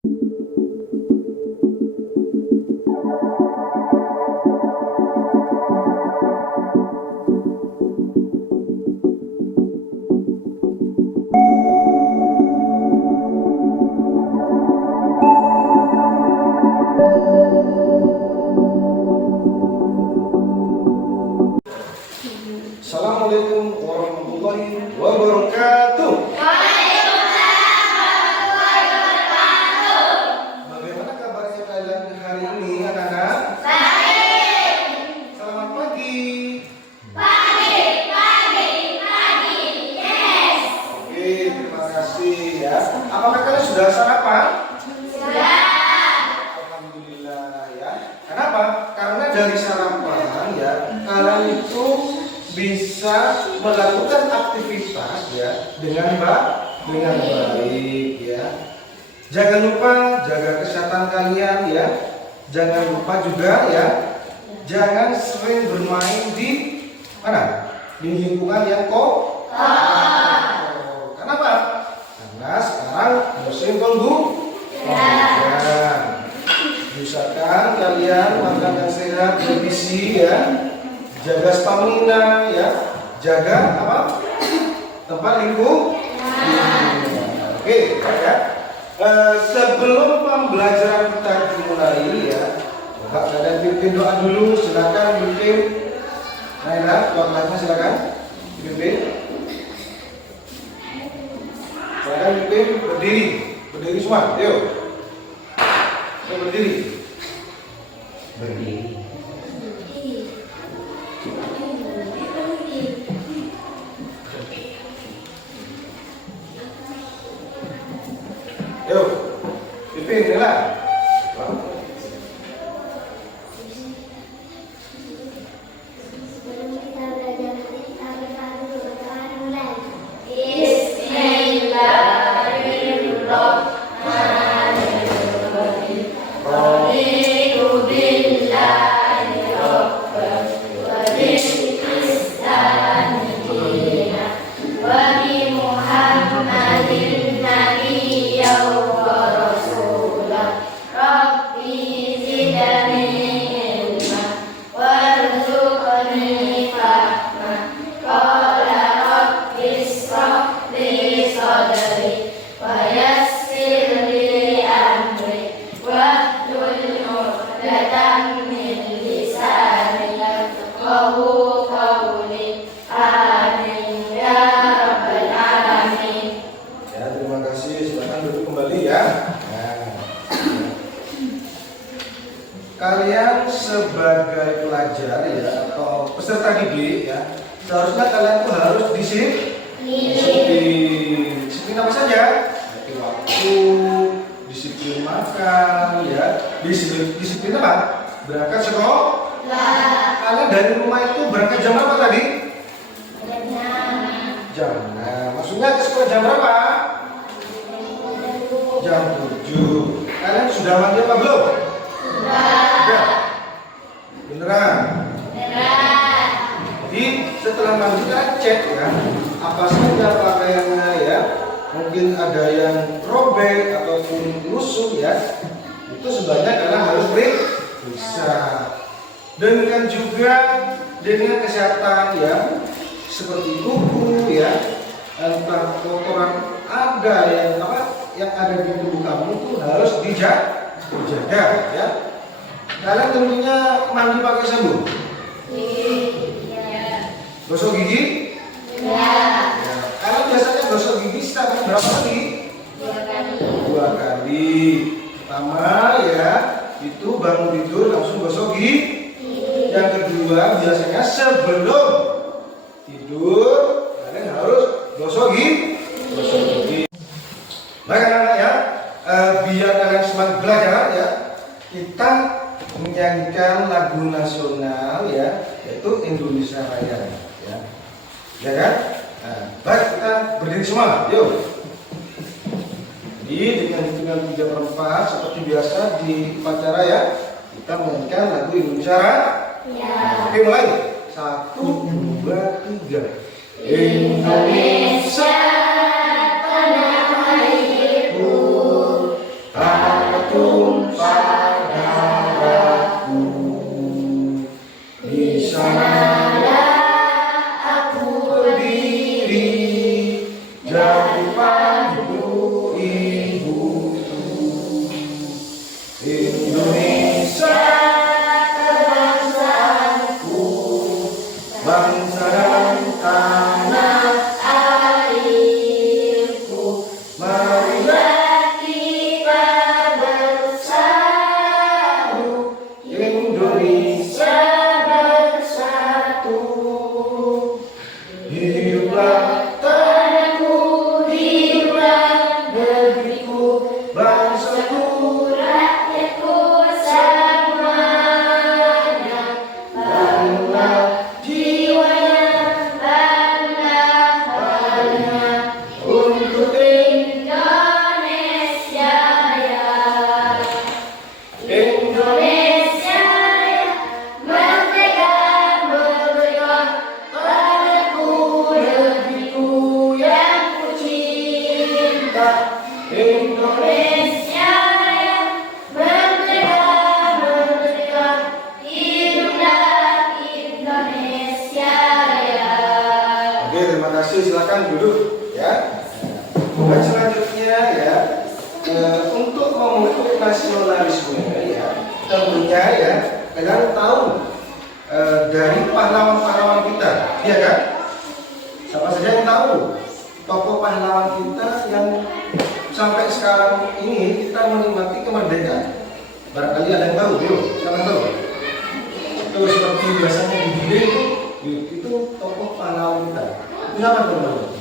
Assalamualaikum warahmatullahi wabarakatuh. Bagaimana kabarnya kalian hari ini, anak-anak? Baik. Selamat pagi. Pagi. Yes. Oke, terima kasih ya. Apakah kalian sudah sarapan? Sudah. Alhamdulillah ya. Kenapa? Karena dari sarapan ya, kalian itu bisa melakukan aktivitas ya dengan baik ya. Jangan lupa jaga kesehatan kalian ya. Jangan lupa juga ya, jangan sering bermain di mana? Di lingkungan yang kotor. Kenapa? Karena sekarang musim penghujan. Usahakan kalian makan yang sehat, bergizi ya. Jaga stamina ya, jaga apa? Tempat lingkungan. Oke ya. Sebelum pembelajaran kita dimulai ya, coba kalian pimpin doa dulu. Silakan pimpin. Naila, wakilnya silakan pimpin. Silakan pimpin, berdiri semua. Yuk, berdiri. Yuk, pimpin lah. Sebelum kita belajar nanti kita berdoa dulu. Berdoa mulai. Bismillahirrahmanirrahim. Raditu billahi rabban wa bil islami dinan wa bi Muhammadin nabiyyan wa rasulan. Rabbi zidni ilma warzuqni fahma. Qala rabbi ishrah li sadri wa yassir li amri wahlul 'uqdatam min lisani yafqahu qawli. Amin ya rabbal alamin. Ya, terima kasih. Silakan duduk kembali ya. Nah, kalian sebagai pelajar ya atau peserta didik ya, seharusnya kalian tuh harus disiplin. Disiplin apa saja? Disiplin waktu, disiplin makan ya, disiplin apa? Berangkat sekolah. Kalian dari rumah itu berangkat jam berapa tadi? Nah, maksudnya ke sekolah jam berapa? Jam 7. Kalian sudah mandi apa belum? Sudah. Beneran? Jadi setelah mandi kita cek ya, apa saja pakaiannya ya. Mungkin ada yang robek ataupun lusuh ya. Itu sebenarnya kalian harus periksa. Demikian juga dengan kesehatan ya, seperti kuku ya, entah kotoran ada yang ada di tubuh kamu itu harus dijaga ya. Kalian tentunya mandi pakai sabun. Gosok gigi? Ya. Kalian biasanya gosok gigi setiap berapa kali? 2 kali. Pertama ya, itu bangun tidur langsung gosok gigi. Yang kedua biasanya sebelum tidur kalian harus gosok gigi. Baik anak-anak ya, biar kalian semangat belajar ya, kita menyanyikan lagu nasional ya, yaitu Indonesia Raya ya. Ya kan? Nah, baik, kita berdiri semua, yuk. Jadi dengan hitungan 3/4 seperti biasa di upacara ya, kita menyanyikan lagu Indonesia Raya. Oke, mulai. 1, 2, 3. Indonesia tanah airku. rakyatku semuanya, bangunlah jiwanya, bangunlah hatinya untuk Indonesia Raya. Indonesia Raya, merdeka, merdeka, tanahku, negeriku yang ku cinta. Indonesia Raya, merdeka, merdeka, hiduplah Indonesia Raya. Oke, terima kasih. Silakan duduk ya. Dan selanjutnya ya, untuk memupuk nasionalisme ya, tentunya ya, kalian tahu dari pahlawan-pahlawan kita, ya kan? Siapa saja yang tahu tokoh pahlawan kita yang sampai sekarang ini kita menikmati kemerdekaan? Barangkali ada yang tahu, yuk, siapa yang tahu? Itu seperti biasanya di dinding itu tokoh pahlawan kita. Siapa teman-teman?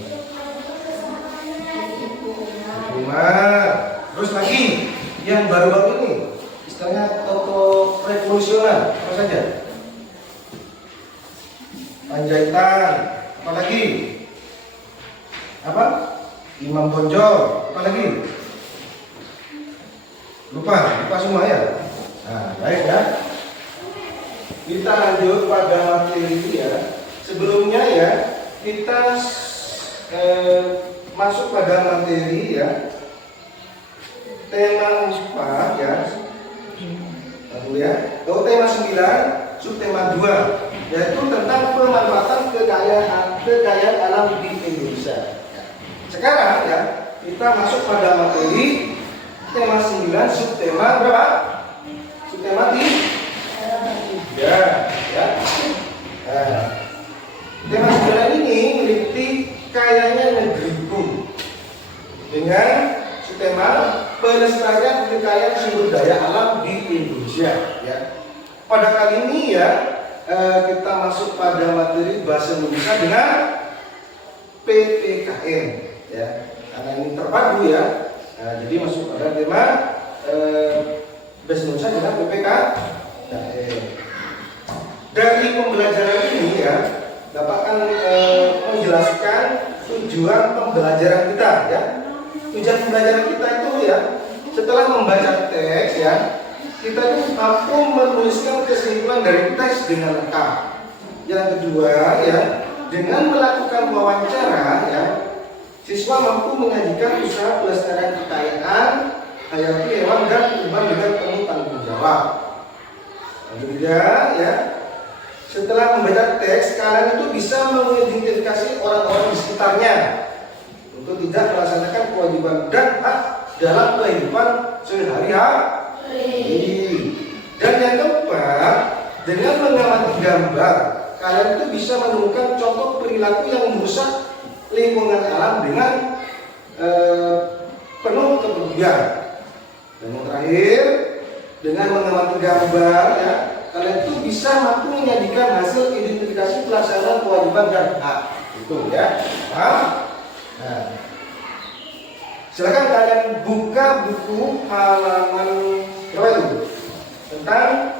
Umar. Terus lagi yang baru-baru ini, istilahnya tokoh revolusioner, apa saja? Panjaitan, apa lagi? Apa? Imam Bonjol, apa lagi? Lupa semua ya. Nah, baik ya. Kita lanjut pada materi ya. Sebelumnya ya, kita masuk pada materi ya. Tema 4 ya. Lalu ya. Tema 9, subtema 2, yaitu tentang pemanfaatan kekayaan alam di Indonesia. Sekarang ya, kita masuk pada materi tema 9, subtema berapa? Subtema 3 ya. Nah, tema 9 ini meliputi kayanya negeriku dengan subtema pelestarian kekayaan sumber daya alam di Indonesia ya. Pada kali ini ya, kita masuk pada materi bahasa Indonesia dengan PPKN ya, karena ini terpadu ya. Nah, jadi masuk pada tema bahasa Indonesia dengan PPKN. Dari pembelajaran ini ya, dapatkan menjelaskan tujuan pembelajaran kita ya. Tujuan pembelajaran kita itu ya, setelah membaca teks ya, kita itu mampu menuliskan kesimpulan dari teks dengan lengkap. Yang kedua ya, dengan melakukan wawancara ya, siswa mampu menyajikan usaha pelestarian kekayaan hayati hewan dan tumbuhan dengan penuh tanggung jawab. Yang ketiga ya, setelah membaca teks, kalian itu bisa mengidentifikasi orang-orang di sekitarnya untuk tidak melaksanakan kewajiban dan hak dalam kehidupan sehari-hari. Dan yang keempat, dengan mengamati gambar, kalian itu bisa menemukan contoh perilaku yang merusak lingkungan alam dengan penuh kepedulian. Dan yang terakhir, dengan mengamati gambar ya, kalian itu bisa mampu menyajikan hasil identifikasi pelaksanaan kewajiban dan hak. Itu ya. Nah, silakan kalian buka buku halaman berapa itu? Tentang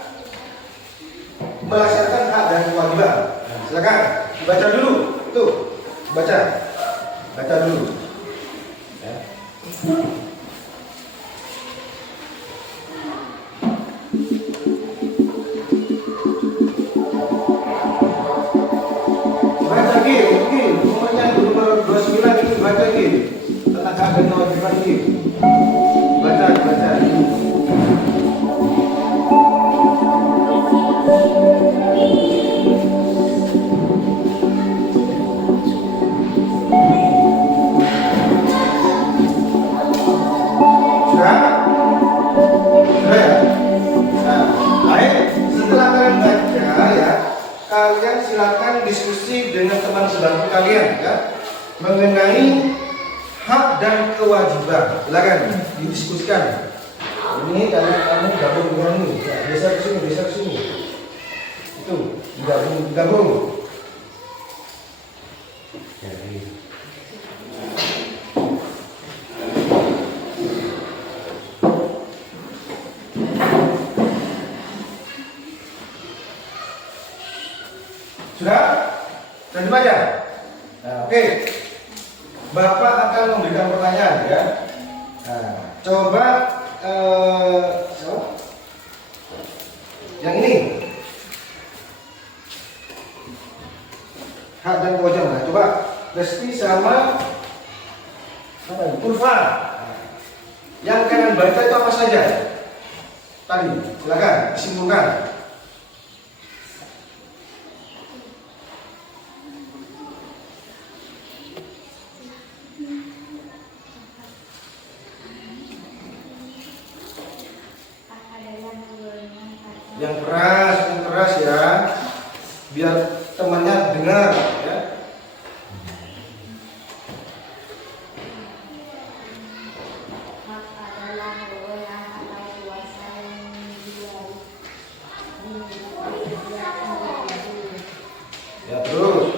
melaksanakan hak dan kewajiban. Nah, silakan baca dulu. Itu baca dulu. Ya. Nomor 29 itu baca lagi tentang hak dan kewajiban ini. Baca. Sudah ya? Nah, baik. Setelah kalian baca ya, kalian silakan diskusi dengan teman sebangku kalian ya, mengenai hak dan kewajiban. Silakan didiskusikan. Ini kamu gabung dengan ini, ya, desa ke sini. Itu gabung. Sudah dibaca? Nah, oke. Bapak akan memberikan pertanyaan ya. Nah, coba yang ini hak dan kewajiban. Nah, coba Lesti sama apa ini? Kurva. Yang kalian baca itu apa saja? Tadi, silakan disimpulkan. Yang keras ya, biar temannya dengar ya. Ya terus.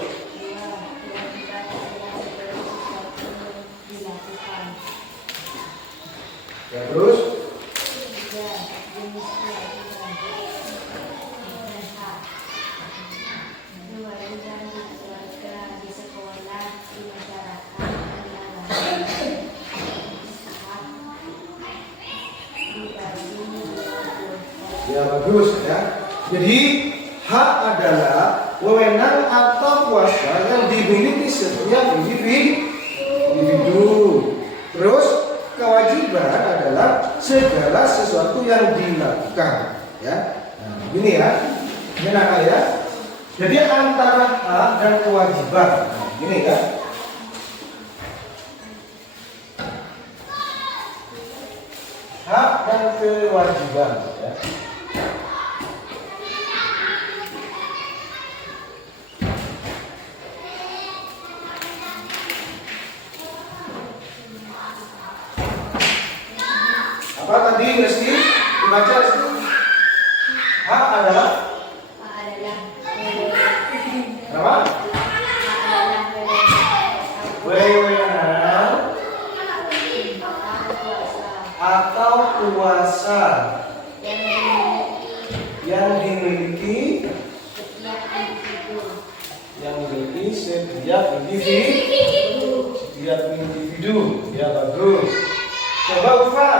Ya terus. Ya bagus ya. Jadi hak adalah wewenang atau kuasa yang dimiliki setiap individu. Terus kewajiban adalah segala sesuatu yang dilakukan. Ya, nah, begini ya. Ini nak ya. Jadi antara hak dan kewajiban. Nah, gini ya. Hak dan kewajiban. Ya. Apa tadi Lesti? Dibaca Lesti. Hak adalah apa? Wewenang atau kuasa yang dimiliki setiap individu. Ya bagus. Coba Ufa,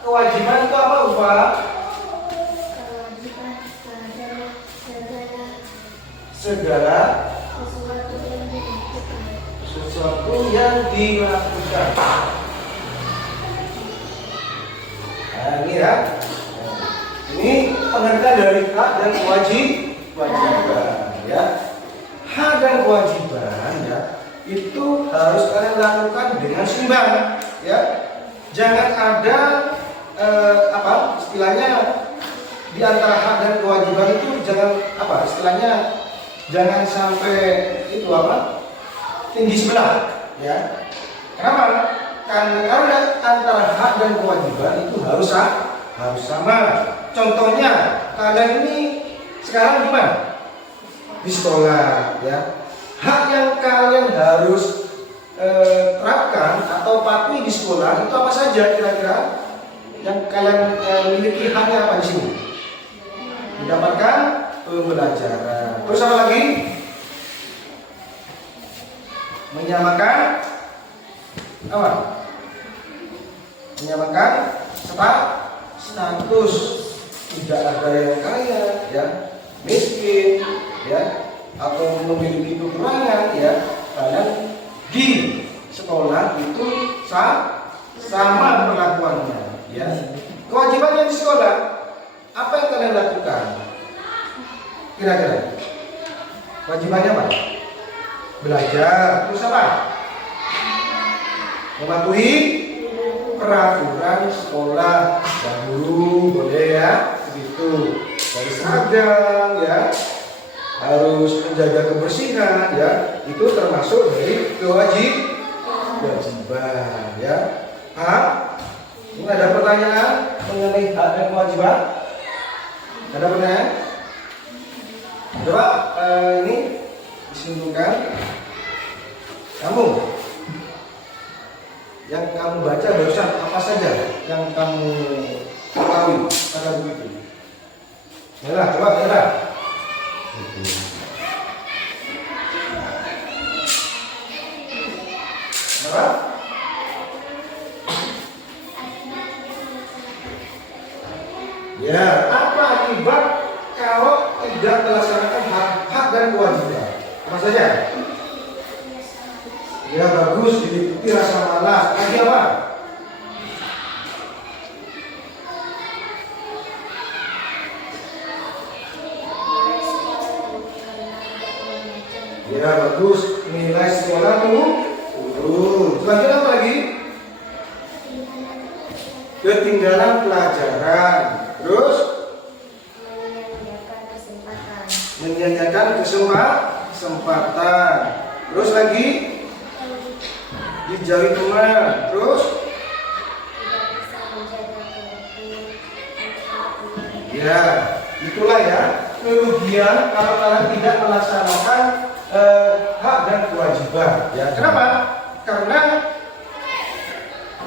kewajiban itu apa Ufa? Kewajiban adalah Segala sesuatu yang dilakukan. Nah, ini ya. Ini pengertian dari hak dan kewajiban ya. Hak dan kewajiban ya itu harus kalian lakukan dengan seimbang ya. Jangan ada istilahnya di antara hak dan kewajiban itu jangan sampai itu tinggi sebelah ya. Kenapa? Karena antara hak dan kewajiban itu harus sama. Contohnya kalian ini sekarang gimana? Di sekolah ya. Hak yang kalian harus terapkan atau patuhi di sekolah itu apa saja kira-kira yang kalian miliki haknya apa di sini? Mendapatkan pembelajaran. Terus apa lagi? Menyamakan apa? Menyamakan status. Tidak ada yang kaya ya, miskin ya, atau memiliki kekurangan ya. Kalian di sekolah itu sama perlakuannya ya. Kewajibannya di sekolah apa yang kalian lakukan? Kira-kira kewajibannya apa? Belajar. Terus apa? Mematuhi peraturan sekolah dan guru, boleh ya begitu. Dari seragam ya, harus menjaga kebersihan ya, itu termasuk dari kewajiban ya. Ini ada pertanyaan mengenai hak dan kewajiban? Ada pertanyaan? Coba ini disimpulkan. Kamu yang kamu baca barusan apa saja yang kamu ketahui pada begitu? Coba. Ya, apa akibat kalau tidak melaksanakan hak dan kewajiban? Apa saja? Ya bagus, diikuti rasa malas. Lagi apa? Ya bagus, nilai sekolah turun. Selanjutnya apa lagi? Ketinggalan pelajaran. Terus menyanyikan kesempatan. Terus lagi dijauhi teman. Terus ya itulah ya kerugian kalau kalian tidak melaksanakan hak dan kewajiban. Ya kenapa?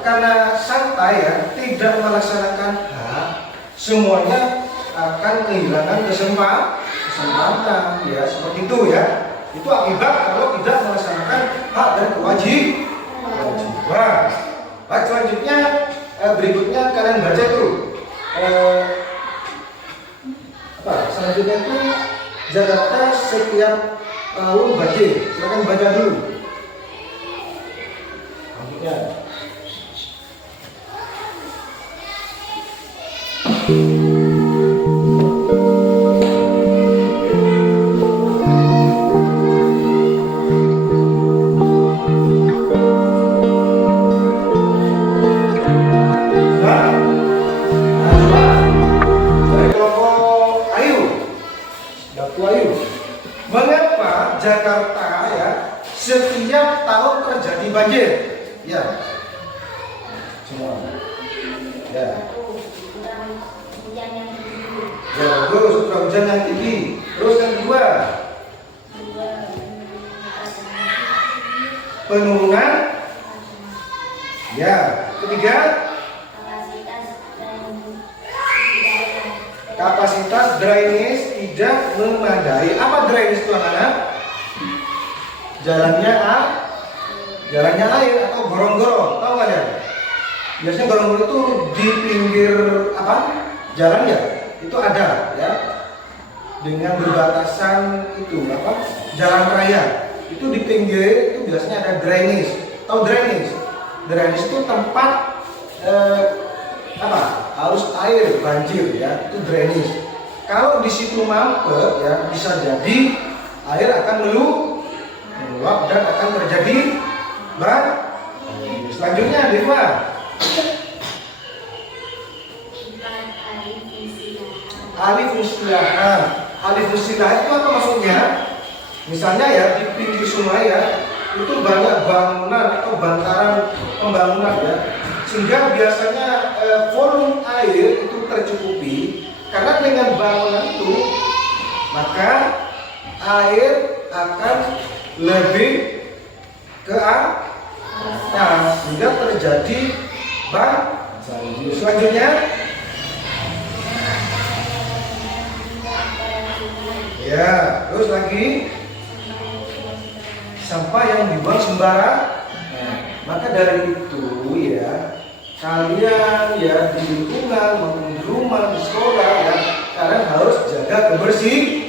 Karena santai ya, tidak melaksanakan hak, semuanya akan kehilangan kesempatan ya, seperti itu ya. Itu akibat kalau tidak melaksanakan hak dan kewajiban. Baik, selanjutnya berikutnya kalian baca itu selanjutnya itu Jakarta setiap tahun banjir. Silakan baca dulu. Selanjutnya mengapa Jakarta ya setiap tahun terjadi banjir? Ya, semua. Ya. Ya bagus, curah hujan yang tinggi. Terus yang kedua, penurunan. Ya, ketiga, kapasitas drainase tidak memadai. Apa drainase itu anak-anak? Jalannya air atau gorong-gorong. Tahu nggak ya? Biasanya gorong-gorong itu di pinggir apa? Jalan ya. Itu ada ya. Dengan berbatasan itu apa? Jalan raya. Itu di pinggir itu biasanya ada drainase. Tahu drainase? Drainase itu tempat arus air banjir ya, itu drainase. Kalau di situ mampet ya, bisa jadi air akan meluap dan akan terjadi banjir. Selanjutnya Dewa. Alih fungsi lahan. Alih fungsi lahan itu apa maksudnya? Misalnya ya di pinggir sungai ya, itu banyak bangunan atau bantaran pembangunan ya. Sehingga biasanya volume air itu tercukupi, karena dengan bangunan itu maka air akan lebih ke atas sehingga terjadi banjir. Selanjutnya ya, terus lagi sampah yang dibuang sembarang. Maka dari itu ya, kalian ya di lingkungan maupun di rumah, di sekolah ya, kalian harus jaga kebersihan.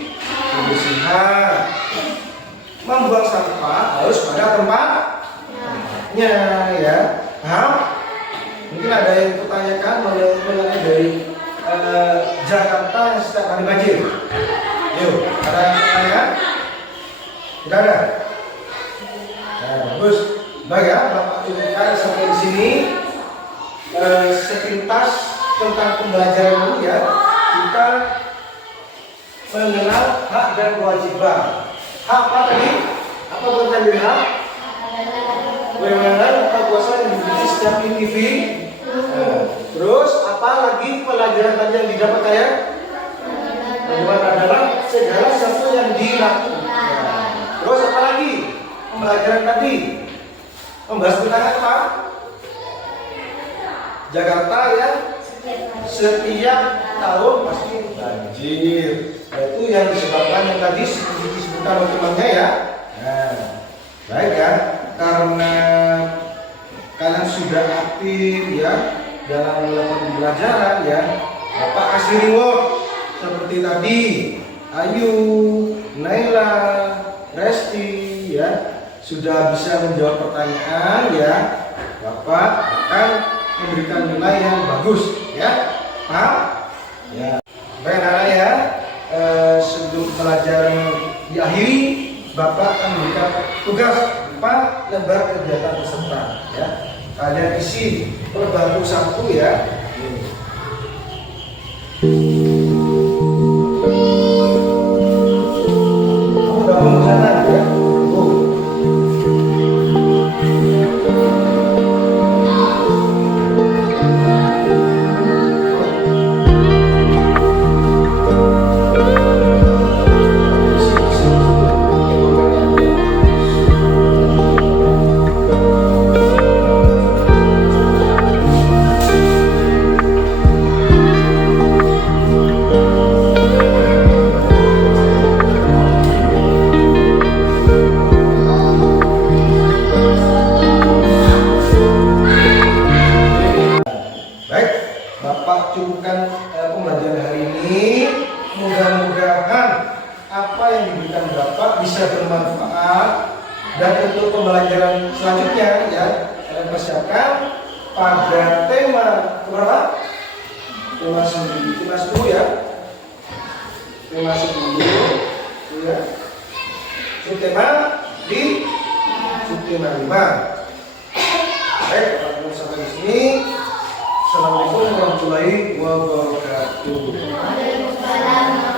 Membuang sampah harus pada tempatnya ya. Paham? Mungkin ada yang bertanyakan mengenai dari Jakarta setiap kali banjir. Yuk, ada yang bertanya? Tidak ada? Nah, bagus. Baik ya, Bapak Ibu sampai di sini sepintas tentang pembelajaran ini ya. Kita mengenal hak dan kewajiban. Hak apa tadi? Apa tentang hak? Kewenangan atau kuasa yang dimiliki setiap individu. Terus apa lagi pelajaran tadi yang didapat ya? Kewajiban adalah segala sesuatu yang dilakukan. Terus apa lagi? Pembelajaran tadi membahas tentang apa? Jakarta ya setiap tahun pasti banjir. Itu yang disebabkan yang tadi disebutkan oleh temannya ya. Nah, baik ya, karena kalian sudah aktif ya dalam melakukan pembelajaran ya, Bapak kasih reward seperti tadi. Ayu, Naila, Resti ya sudah bisa menjawab pertanyaan ya. Bapak akan memberikan nilai yang bagus ya. Paham? Ya. Baik anak ya. Sebelum pelajaran diakhiri, Bapak akan memberikan tugas 4 lembar kegiatan peserta ya. Kalian isi per bangku 1 ya. Kamu gabung ke sana ya. Baik, Bapak cukupkan pembelajaran hari ini. Mudah-mudahan apa yang diberikan Bapak bisa bermanfaat, dan untuk pembelajaran selanjutnya ya kalian persiapkan pada tema berapa? Tema 10 ya. Tema 10 ya. Subtema di subtema 5. Baik, Bapak sampai di sini. Assalamualaikum warahmatullahi wabarakatuh. Waalaikumsalam.